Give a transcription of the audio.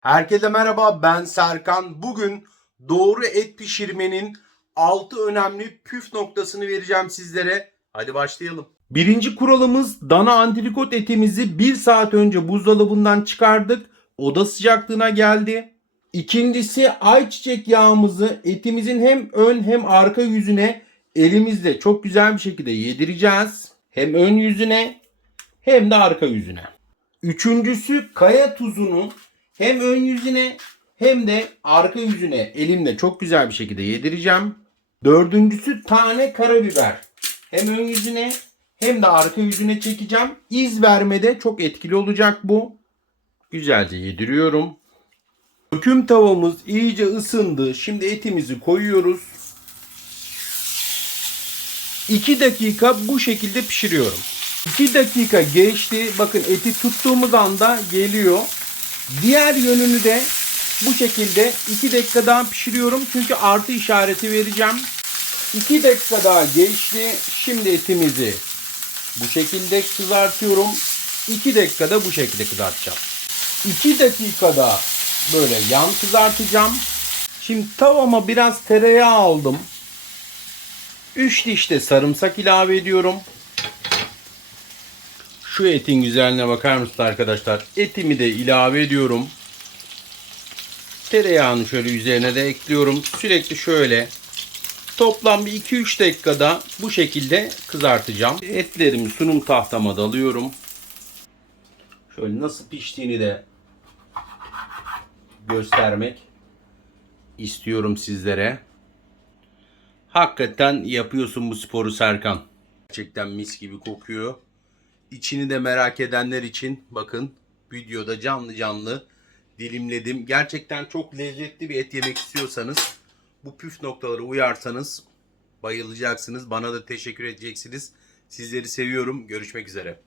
Herkese merhaba ben Serkan. Bugün doğru et pişirmenin 6 önemli püf noktasını vereceğim sizlere. Hadi başlayalım. Birinci kuralımız dana antrikot etimizi 1 saat önce buzdolabından çıkardık. Oda sıcaklığına geldi. İkincisi ayçiçek yağımızı etimizin hem ön hem arka yüzüne elimizle çok güzel bir şekilde yedireceğiz. Hem ön yüzüne hem de arka yüzüne. Üçüncüsü kaya tuzunu hem ön yüzüne hem de arka yüzüne elimle çok güzel bir şekilde yedireceğim. Dördüncüsü tane karabiber. Hem ön yüzüne hem de arka yüzüne çekeceğim. İz vermede çok etkili olacak bu. Güzelce yediriyorum. Döküm tavamız iyice ısındı. Şimdi etimizi koyuyoruz. 2 dakika bu şekilde pişiriyorum. 2 dakika geçti. Bakın eti tuttuğumuz anda geliyor. Diğer yönünü de bu şekilde 2 dakika daha pişiriyorum. Çünkü artı işareti vereceğim. 2 dakika daha geçti. Şimdi etimizi bu şekilde kızartıyorum. 2 dakikada bu şekilde kızartacağım. 2 dakikada böyle yan kızartacağım. Şimdi tavama biraz tereyağı aldım. 3 diş de sarımsak ilave ediyorum. Şu etin güzelliğine bakar mısınız arkadaşlar? Etimi de ilave ediyorum. Tereyağını şöyle üzerine de ekliyorum. Sürekli şöyle toplam bir 2-3 dakikada bu şekilde kızartacağım. Etlerimi sunum tahtama da alıyorum. Şöyle nasıl piştiğini de göstermek istiyorum sizlere. Hakikaten yapıyorsun bu sporu Serkan. Gerçekten mis gibi kokuyor. İçini de merak edenler için bakın videoda canlı canlı dilimledim. Gerçekten çok lezzetli bir et yemek istiyorsanız bu püf noktaları uyarsanız bayılacaksınız. Bana da teşekkür edeceksiniz. Sizleri seviyorum. Görüşmek üzere.